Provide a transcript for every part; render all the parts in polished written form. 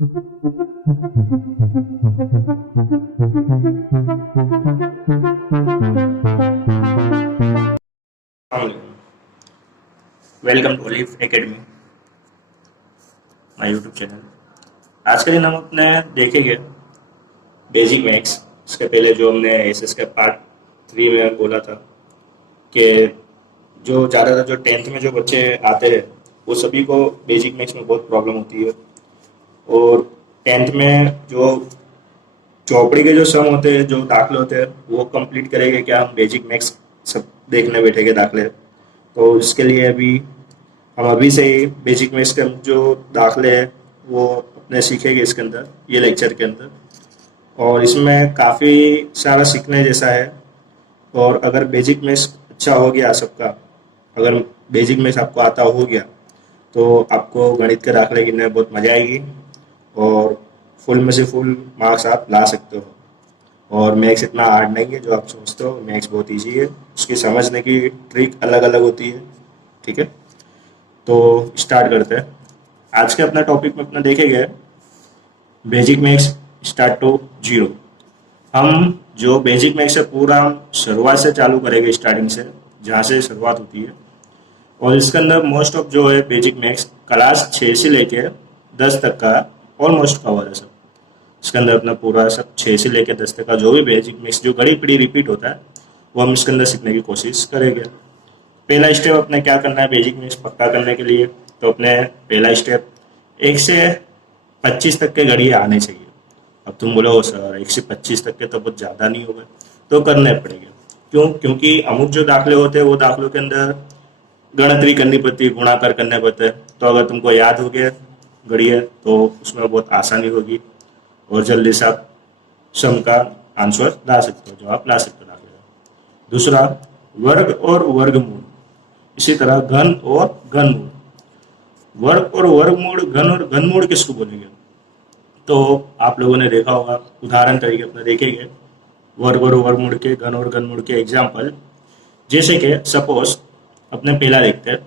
Welcome to Olive Academy, my YouTube channel. आज के दिन हम अपने देखेंगे बेसिक मैथ्स। इसके पहले जो हमने एसएस के पार्ट 3 में बोला था कि जो ज़्यादातर जो 10th में जो बच्चे आते हैं वो सभी को बेसिक मैथ्स में बहुत प्रॉब्लम होती है। और 10th में जो चौपड़ी के जो सम होते हैं, जो दाखले होते हैं, वो कंप्लीट करेंगे क्या हम बेसिक मैथ्स सब देखने बैठेंगे दाखले। तो इसके लिए हम अभी से ही बेसिक मैथ्स के जो दाखले हैं वो अपने सीखेंगे इसके अंदर, ये लेक्चर के अंदर। और इसमें काफ़ी सारा सीखने जैसा है। और अगर बेसिक मैथ्स अच्छा हो गया सबका, अगर बेसिक मैथ्स आपको आता हो गया तो आपको गणित के दाखले गिनने में बहुत मज़ा आएगी और फुल में से फुल मार्क्स आप ला सकते हो। और मैथ्स इतना हार्ड नहीं है जो आप सोचते हो, मैथ्स बहुत ईजी है, उसकी समझने की ट्रिक अलग अलग होती है। ठीक है, तो स्टार्ट करते हैं। आज के अपना टॉपिक में अपना देखेंगे basic maths start to zero. हम जो बेसिक मैथ्स है पूरा हम शुरुआत से चालू करेंगे, स्टार्टिंग से जहाँ से शुरुआत होती है। और इसके अंदर मोस्ट ऑफ जो है बेसिक मैथ्स क्लास 6 से लेके 10 तक का ऑलमोस्ट कवर है सब। इसके अंदर अपना पूरा सब 6 से लेके 10 तक का जो भी बेसिक मैथ्स जो घड़ी पड़ी रिपीट होता है वो हम इसके अंदर सीखने की कोशिश करेंगे। पहला स्टेप अपने क्या करना है बेसिक मैथ्स पक्का करने के लिए, तो अपने पहला स्टेप 1 से 25 तक के घड़िए आने चाहिए। अब तुम बोलो सर 1 से 25 तक के तो बहुत ज़्यादा नहीं हो गए, तो करने पड़ेंगे। क्यों? क्योंकि अमुक जो दाखले होते हैं वो दाखलों के अंदर गणतरी करनी पड़ती है, गुणाकार करने पड़ते हैं। तो अगर तुमको याद हो गया घड़िए तो उसमें बहुत आसानी होगी और जल्दी से आप सम का आंसर ला सकते हो, जवाब ला सकते हो दाखले का। दूसरा, वर्ग और वर्गमूल। इसी तरह घन और घनमूल। वर्ग और वर्गमूल, घन और घनमूल किसको बोलेंगे? तो आप लोगों ने देखा होगा, उदाहरण तरीके अपने देखेंगे वर्ग और वर्गमूल के, घन और घनमूल के एग्जाम्पल। जैसे कि सपोज अपने पहला देखते हैं।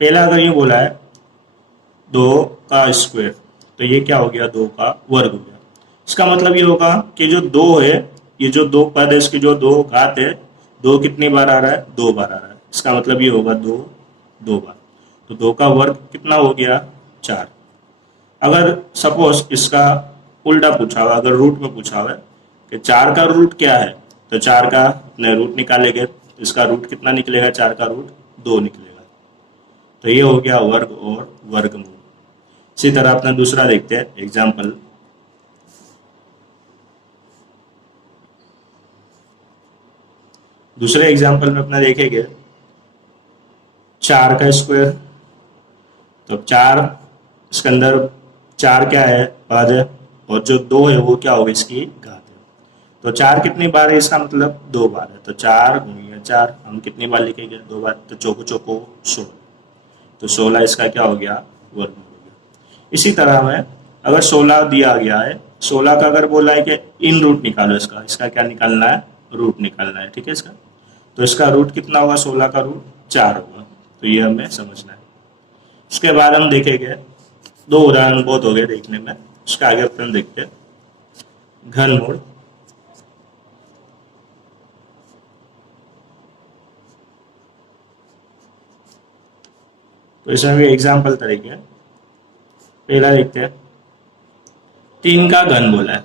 पहला अगर यूं बोला है 2 का स्क्वायर, तो ये क्या हो गया? 2 का वर्ग हो गया। इसका मतलब ये होगा कि जो 2 है, ये जो 2 पद है, इसकी जो 2 घात है, 2 कितनी बार आ रहा है? 2 बार आ रहा है। इसका मतलब ये होगा 2 2 बार। तो 2 का वर्ग कितना हो गया? 4। अगर सपोज इसका उल्टा पूछा हुआ, अगर रूट में पूछा हुआ है कि 4 का रूट क्या है, तो 4 का अपने रूट निकालेंगे। इसका रूट कितना निकलेगा? 4 का रूट 2 निकलेगा। तो ये हो गया वर्ग और वर्गमूल। इसी तरह अपना दूसरा देखते हैं एग्जाम्पल। दूसरे एग्जाम्पल में अपना देखेंगे 4 का स्क्वायर। तो 4, इसके अंदर 4 क्या है? पद है, और जो 2 है वो क्या होगा? इसकी घात है। तो 4 कितनी बार है? इसका मतलब 2 बार है। तो 4 गुणिया 4 हम कितनी बार लिखेंगे? 2 बार। तो चौको चौको 16। तो 16 इसका क्या हो गया? वर्गमूल हो गया। इसी तरह में अगर 16 दिया गया है, 16 का अगर बोला है कि इन रूट निकालो, इसका इसका क्या निकालना है? रूट निकालना है। ठीक है इसका। तो इसका रूट कितना होगा? 16 का रूट 4 होगा। तो ये हमें समझना है। इसके बाद हम देखेंगे 2 उदाहरण बहुत हो गए देखने में। उसके आगे अपन देखते हैं घनमूल। तो इसमें भी एग्जाम्पल तरीके हैं। पहला देखते हैं 3 का घन बोला है।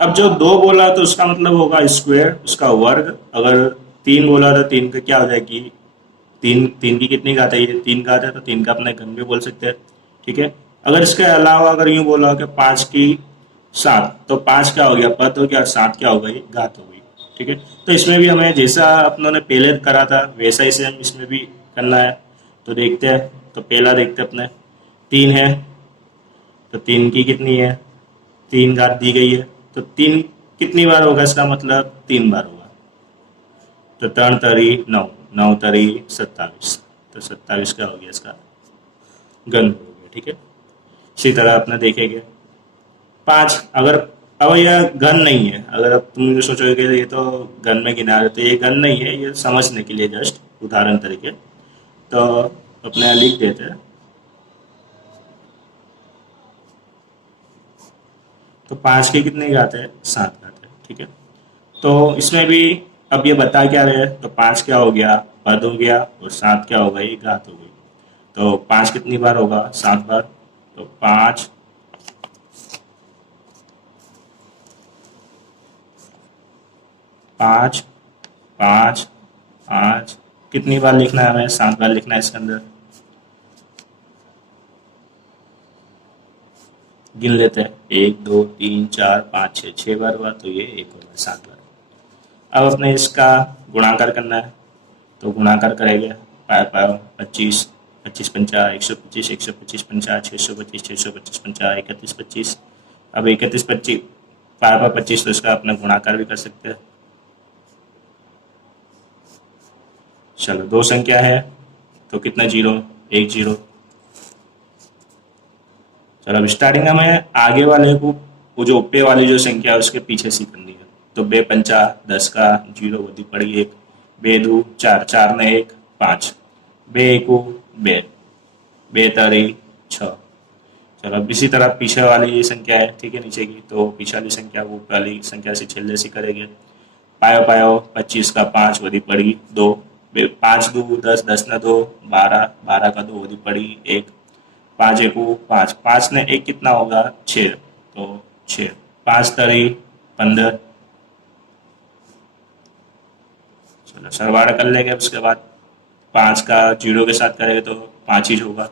अब जो 2 बोला तो उसका मतलब होगा स्क्वायर, उसका वर्ग। अगर 3 बोला तो 3 का क्या हो जाएगी? 3 की कितनी घात है? ये 3 घात है, तो 3 का अपने घन भी बोल सकते हैं। ठीक है। अगर इसके अलावा अगर यूं बोला कि 5 की 7, तो 5 क्या हो गया? पद हो गया, 7 क्या हो गई? घात हो गई। ठीक है। तो इसमें भी हमें जैसा अपनों ने पहले करा था वैसा ही सेम इसमें भी करना है। तो देखते हैं। तो पहला देखते हैं अपने 3 है, तो 3 की कितनी है? 3 घात दी गई है। तो 3 कितनी बार होगा? इसका मतलब 3 बार होगा। तो 3 तरी 9, 9 तरी 27। तो 27 क्या हो गया? इसका घन हो गया। ठीक है। इसी तरह अपना देखेंगे 5। अगर अब यह घन नहीं है, अगर अब तुम सोचोगे कि ये तो घन में गिना रहे, तो ये घन नहीं है, ये समझने के लिए जस्ट उदाहरण तरीके। तो अपने लिख देते हैं तो 5 के कितने घात है? 7 घात है। ठीक है, तो इसमें भी अब ये बता क्या रहे हैं, तो 5 क्या हो गया? पद हो गया, और 7 क्या हो गई? घात हो गई। तो 5 कितनी बार होगा? 7 बार। तो 5 5 5 5 कितनी बार लिखना है हमें? 7 बार लिखना है इसके अंदर। गिन लेते हैं, 1 2 3 4 5 6, 6 बार हुआ, तो ये 1 होगा, 7 बार। अब अपने इसका गुणाकार करना है, तो गुणाकार करेंगे। पाँच पाँच 25, 25 पंचा 125, 125 पंचा 625, 625 पंचा 31 25। अब 31 25, 5 25, तो इसका अपना गुणाकार भी कर सकते हैं। चलो, दो संख्या है तो कितना जीरो? एक जीरो। चलो, अब स्टार्टिंग में हमें आगे वाले को, वो जो ऊपर वाली जो संख्या है उसके पीछे सी करनी है। तो बे पंचा 10 का जीरो वधी पड़ी 1, बे दू 4, 4 ने 1 5, बे एकू 2, बे तारी 6। चलो, अब इसी तरह पीछे वाली ये संख्या है, ठीक है, नीचे की, तो पीछे वाली संख्या वो ऊपर वाली संख्या से छेल्ले सी करेंगे। पायो पायो 25 का 5 वधी पड़ी 2, 5 दू 10, 10 ने 2 12, 12 का 2 वधी पड़ी 1, 5 एकू 5, 5 ने 1 कितना होगा? 6, तो 6, 5 तरी 15। चलो, सरवाड़ा कर लेंगे। उसके बाद 5 का जीरो के साथ करेंगे तो 5 ही होगा,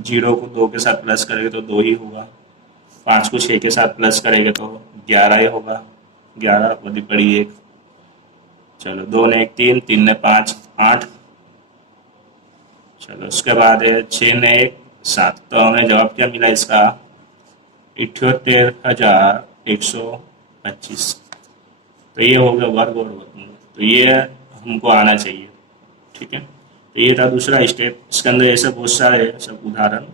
जीरो को 2 के साथ प्लस करेंगे तो 2 ही होगा, 5 को 6 के साथ प्लस करेंगे तो 11 ही होगा, 11 वधी पड़ी 1। चलो, 2 ने 1 3, 3 ने 5 8। चलो, उसके बाद है 6 ने 1 7। तो हमें जवाब क्या मिला इसका? 78,125। तो ये हो गया वर्ग और वर्गमूल। तो ये हमको आना चाहिए। ठीक है, तो ये था दूसरा स्टेप। इसके अंदर ऐसे बहुत सारे सब उदाहरण,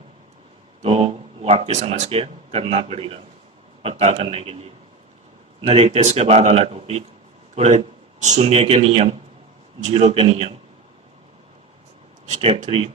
तो वो आपके समझ के करना पड़ेगा पता करने के लिए। न देखते इसके बाद वाला टॉपिक, थोड़े शून्य के नियम, जीरो के नियम, स्टेप 3।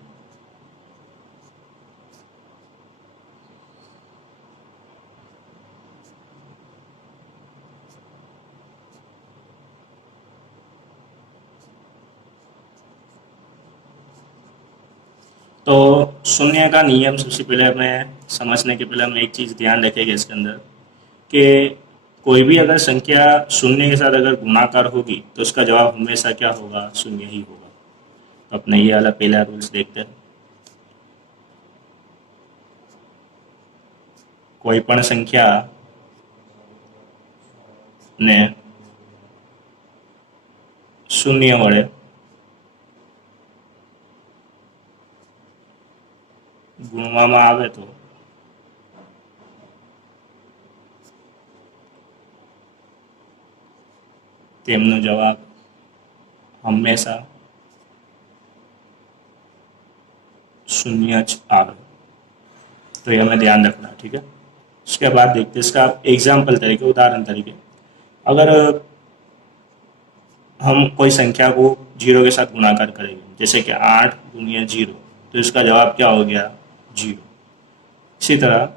तो शून्य का नियम सबसे पहले हमें समझने के पहले हम एक चीज़ ध्यान रखेंगे इसके अंदर, कि कोई भी अगर संख्या शून्य के साथ अगर गुणाकार होगी तो उसका जवाब हमेशा क्या होगा? शून्य ही होगा। तो अपने ये वाला पहला रूल्स देखते हैं। कोई पण संख्या ने शून्य वडे ગુણવામાં આવે તો તેમનો જવાબ હંમેશા शून्य आवे। तो ये हमें ध्यान रखना है, ठीक है। उसके बाद देखते हैं इसका एग्जाम्पल तरीके, उदाहरण तरीके। अगर हम कोई संख्या को जीरो के साथ गुणाकार करेंगे, जैसे कि 8 गुणिया 0, तो इसका जवाब क्या हो गया? 0। इसी तरह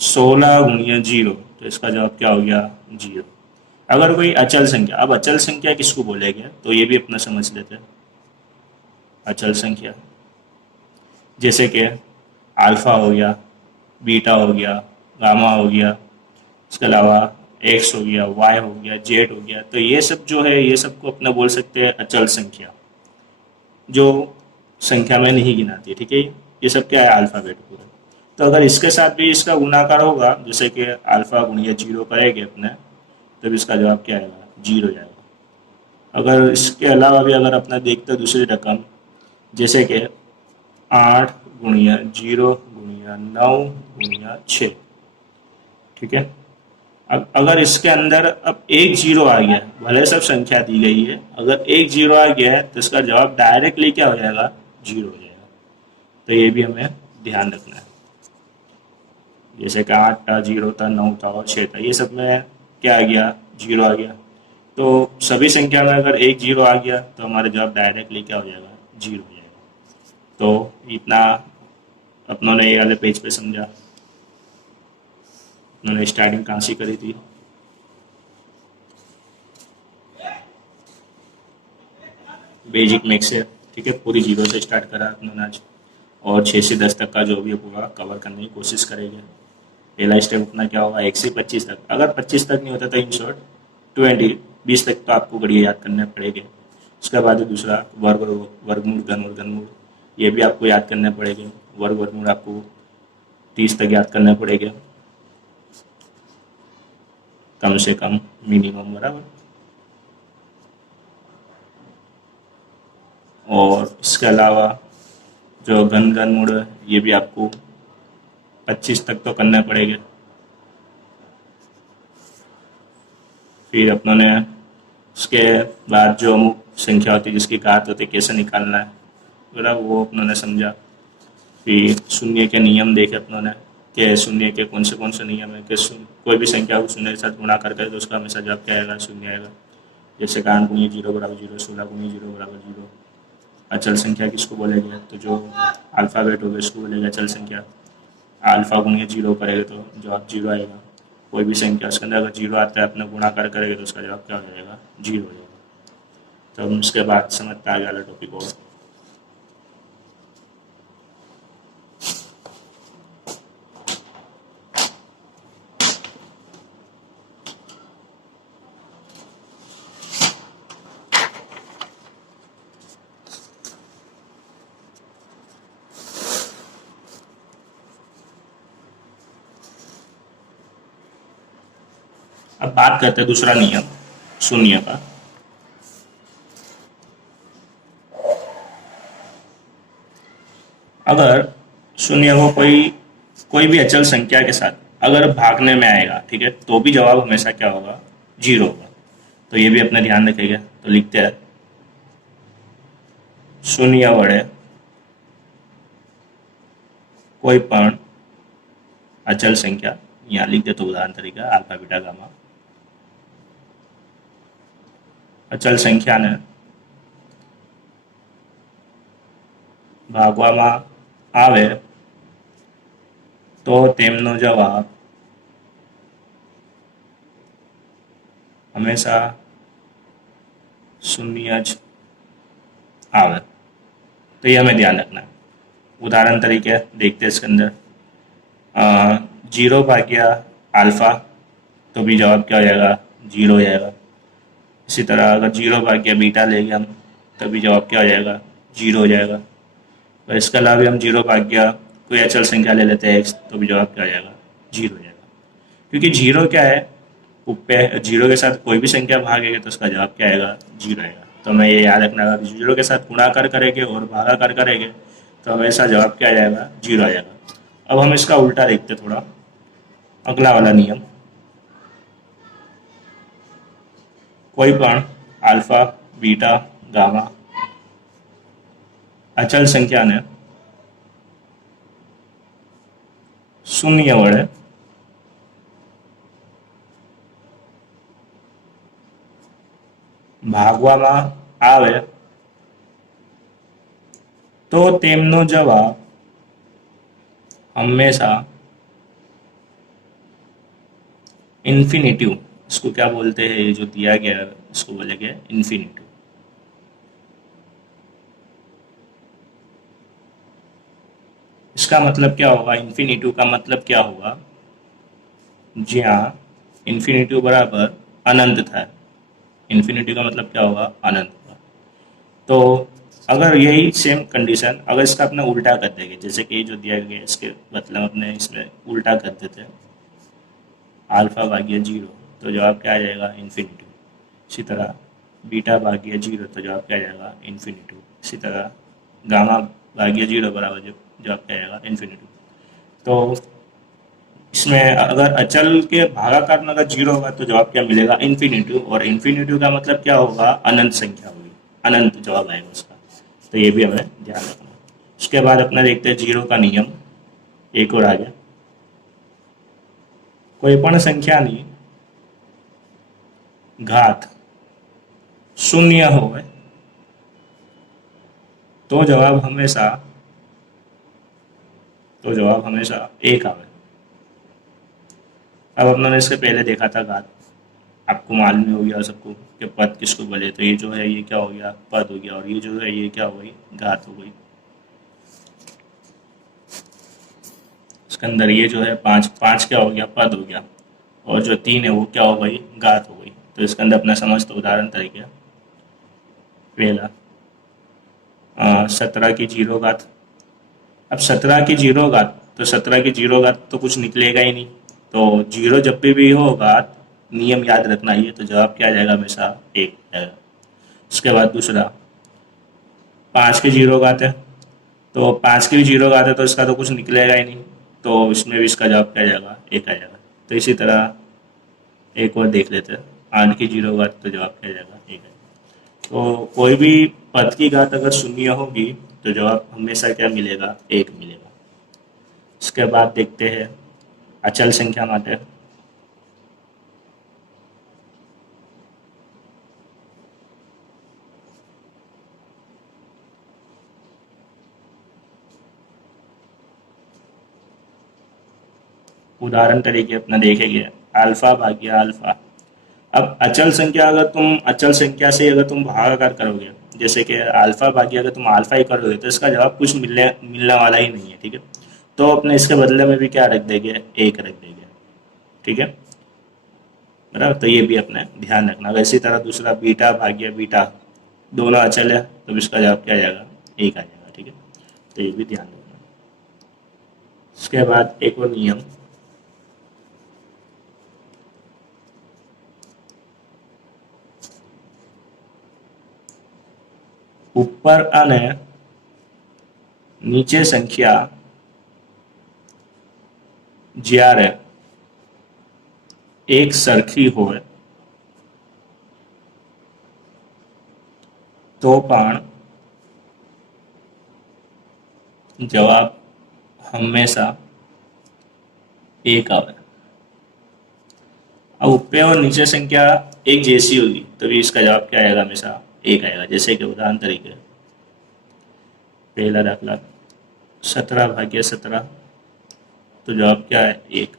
16 गुणिया 0, तो इसका जवाब क्या हो गया? 0। अगर कोई अचल संख्या, अब अचल संख्या किसको बोलेंगे तो ये भी अपना समझ लेते हैं। अचल संख्या जैसे कि अल्फा हो गया, बीटा हो गया, गामा हो गया, इसके अलावा एक्स हो गया, वाई हो गया, जेड हो गया, तो ये सब जो है ये सब को अपना बोल सकते हैं अचल संख्या, जो संख्या में नहीं गिनाती है। ठीक है, ये सब क्या है? अल्फाबेट पूरा। तो अगर इसके साथ भी इसका गुणाकार होगा, जैसे कि अल्फा गुणिया 0 करेंगे अपने, तब इसका जवाब क्या आएगा? 0 जाएगा। अगर इसके अलावा भी अगर अपना देखते हैं दूसरी रकम, जैसे कि 8 गुणिया 0 गुणिया 9 गुणिया 6, ठीक है। अब अगर इसके अंदर अब एक जीरो आ गया, भले सब संख्या दी गई है, अगर एक जीरो आ गया है तो इसका जवाब डायरेक्टली क्या हो जाएगा? 0 हो जाएगा। तो ये भी हमें ध्यान रखना है। जैसे कि 8 था, 0 था, 9 था और 6 था, ये सब में क्या आ गया? 0 आ गया। तो सभी संख्या में अगर एक जीरो आ गया तो हमारा जवाब डायरेक्टली क्या हो जाएगा? 0 हो जाएगा। तो इतना अपनों ने ये वाले पेज पे समझा, उन्होंने स्टार्टिंग कहाँ से करी थी। बेसिक मैथ्स से, ठीक है, पूरी जीरो से स्टार्ट करा अपनों ने आज, और 6 से 10 तक का जो भी है पूरा कवर करने की कोशिश करेंगे। पहला स्टेप अपना क्या होगा, 1 से 25 तक। अगर 25 तक नहीं होता तो इन शॉर्ट 20 तक तो आपको बढ़िया याद करने पड़ेंगे। उसके बाद दूसरा वर्ग, वर्गमूल, घन और घनमूल, ये भी आपको याद करने पड़ेंगे। वर्ग वर्गमूल आपको 30 तक याद करने पड़ेंगे कम से कम, मिनिमम, बराबर। और इसके अलावा जो घन घनमूल है ये भी आपको 25 तक तो करना पड़ेगा। फिर अपनों ने उसके बाद जो अमुक संख्या होती है जिसकी घात होती है कैसे निकालना है, बराबर, वो अपनों ने समझा। फिर शून्य के नियम देखे अपनों ने कि शून्य के कौन से नियम है कि कोई भी संख्या को शून्य के साथ गुणा करके तो उसका हमेशा जवाब क्या आएगा, शून्य आएगा। जैसे 8 गुणी 0 बराबर 0, 16 गुणी 0 बराबर 0। अचल संख्या किसको बोलेंगे, तो जो अल्फ़ाबेट होगा इसको बोलेगा अचल संख्या। अल्फ़ा गुणिया 0 करेंगे तो जवाब 0 आएगा। कोई भी संख्या उसके अंदर अगर 0 आता है अपने गुणा करेंगे तो उसका जवाब क्या हो जाएगा, 0 हो जाएगा। तो हम उसके बाद समझते आगे वाला टॉपिक होगा। अब बात करते हैं दूसरा नियम, शून्य का। अगर शून्य को कोई भी अचल संख्या के साथ अगर भागने में आएगा, ठीक है, तो भी जवाब हमेशा क्या होगा, 0 होगा। तो ये भी अपना ध्यान रखेगा। तो लिखते हैं शून्य वड़े कोई पण अचल संख्या, यहाँ लिख दे तो उदाहरण तरीका अल्फा बीटा गामा, अचल संख्या ने भागवामां आवे तो तेमनो जवाब हमेशा शून्य ज आवे। तो ये हमें ध्यान रखना है। उदाहरण तरीके देखते हैं इसके अंदर, 0 भाग्या अल्फा तो भी जवाब क्या हो जाएगा, 0 हो जाएगा। इसी तरह अगर 0 भाग्या बीटा लेंगे हम तो भी जवाब क्या हो जाएगा, 0 हो जाएगा। और इसके अलावा भी हम 0 भाग्या कोई अचल संख्या ले लेते हैं x तो भी जवाब क्या हो जाएगा, 0 हो जाएगा। क्योंकि 0 क्या है, पे 0 के साथ कोई भी संख्या भागेगी तो उसका जवाब क्या आएगा, 0 आएगा। तो हमें ये याद रखना है, 0 के साथ गुणाकार करेंगे और भागाकार करेंगे तो हमेशा जवाब क्या आ जाएगा, 0 आ जाएगा। अब हम इसका उल्टा देखते थोड़ा, अगला वाला नियम, कोई पण अल्फा बीटा गामा अचल संख्या ने शून्य वड़े भागवामां आवे तो तेमनो जवाब हमेशा इन्फिनिटिव, इसको क्या बोलते हैं, ये जो दिया गया है इसको बोलेंगे इन्फिनिटिव। इसका मतलब क्या होगा, इन्फिनिटिव का मतलब क्या होगा, जहाँ इन्फिनिटिव बराबर अनंत था। इन्फिनिटिव का मतलब क्या होगा, अनंत का। तो अगर यही सेम कंडीशन अगर इसका अपना उल्टा कर देंगे, जैसे कि जो दिया गया इसके मतलब अपने इसमें उल्टा कर देते हैं, अल्फा भाग्य 0 तो जवाब क्या आ जाएगा, इन्फिनिटिव। इसी तरह बीटा भाग्य 0 तो जवाब क्या आ जाएगा, इन्फिनिटिव। इसी तरह गामा भाग्य 0 बराबर जवाब क्या आएगा, इन्फिनिटिव। तो इसमें अगर अचल के भागाकार में अगर 0 होगा तो जवाब क्या मिलेगा, इन्फिनिटिव। और इन्फिनिटिव का मतलब क्या होगा, अनंत संख्या होगी, अनंत जवाब आएगा उसका। तो ये भी हमें ध्यान रखना। उसके बाद अपना देखते हैं 0 का नियम, एक और आगे, कोई पण संख्या नहीं घात शून्य हो तो जवाब हमेशा तो जवाब हमेशा एक आवे। अब अपनों इससे पहले देखा था घात, आपको मालूम ही हो गया सबको कि पद किसको बोले, तो ये जो है ये क्या हो गया, पद हो गया, और ये जो है ये क्या हो गई, घात हो गई। इसके अंदर ये जो है पाँच पाँच क्या हो गया, पद हो गया, और जो तीन है वो क्या हो गई, घात हो गई। तो इसके अंदर अपना समझते उदाहरण तरीके, पहला 17 की जीरो घात। अब 17 की जीरो घात, तो 17 की जीरो घात तो कुछ निकलेगा ही नहीं, तो जीरो जब भी हो घात, नियम याद रखना ये, तो जवाब क्या आ जाएगा, हमेशा एक आएगा। उसके बाद दूसरा 5 की जीरो घात है, तो 5 की भी जीरो घात है, तो इसका तो कुछ निकलेगा ही नहीं, तो इसमें भी इसका जवाब क्या आ जाएगा, एक आ जाएगा। तो इसी तरह एक और देख लेते हैं, 8 की जीरो घात, तो जवाब क्या आ जाएगा, एक है। तो कोई भी पद की घात अगर शून्य होगी तो जवाब हमेशा क्या मिलेगा, एक मिलेगा। इसके बाद देखते हैं अचल संख्या माटे। उदाहरण तरीके अपना देखेंगे, अल्फा भाग्य अल्फा। अब अचल संख्या से अगर तुम भागाकार करोगे, जैसे कि अल्फा भाग्य अगर तुम अल्फा ही करोगे, तो इसका जवाब कुछ मिलने वाला ही नहीं है, ठीक है। तो अपने इसके बदले में भी क्या रख देंगे, एक रख देंगे, ठीक है, बराबर। तो ये भी अपने ध्यान रखना। इसी तरह दूसरा बीटा भाग्य बीटा, दोनों अचल है, तो इसका जवाब क्या आ जाएगा, एक आ जाएगा, ठीक है। तो ये भी ध्यान रखना। उसके बाद एक और नियम, ऊपर અને નીચે સંખ્યા જ્યારે એક સરખી હોય તો પણ જવાબ હંમેશા एक आवे। अब ऊपर और नीचे संख्या एक जैसी होगी तो भी इसका जवाब क्या आएगा, हमेशा एक आएगा। जैसे कि उदाहरण तरीके, पहला दाखला 17 भाग्य 17, तो जवाब क्या है, एक।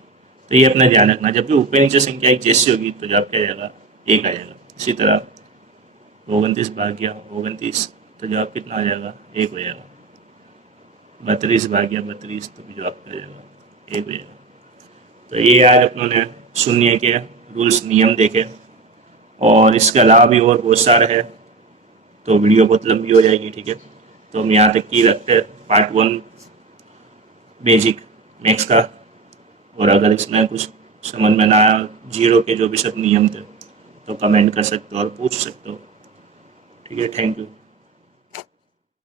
तो ये अपना ध्यान रखना, जब भी ऊपर नीचे संख्या एक जैसी होगी तो जवाब क्या आ जाएगा, एक आ जाएगा। इसी तरह 29 भाग्य 29, तो जवाब कितना आ जाएगा, एक हो जाएगा। 32 भाग्य 32, तो भी जवाब क्या आ जाएगा, एक हो जाएगा। तो ये आज अपनों ने शून्य के रूल्स नियम देखे, और इसके अलावा भी और बहुत सारे हैं, तो वीडियो बहुत लंबी हो जाएगी, ठीक है। तो हम यहाँ तक की रखते हैं पार्ट 1 बेसिक मैथ्स का। और अगर इसमें कुछ समझ में ना आया, जीरो के जो भी सब नियम थे, तो कमेंट कर सकते हो और पूछ सकते हो, ठीक है। Thank you.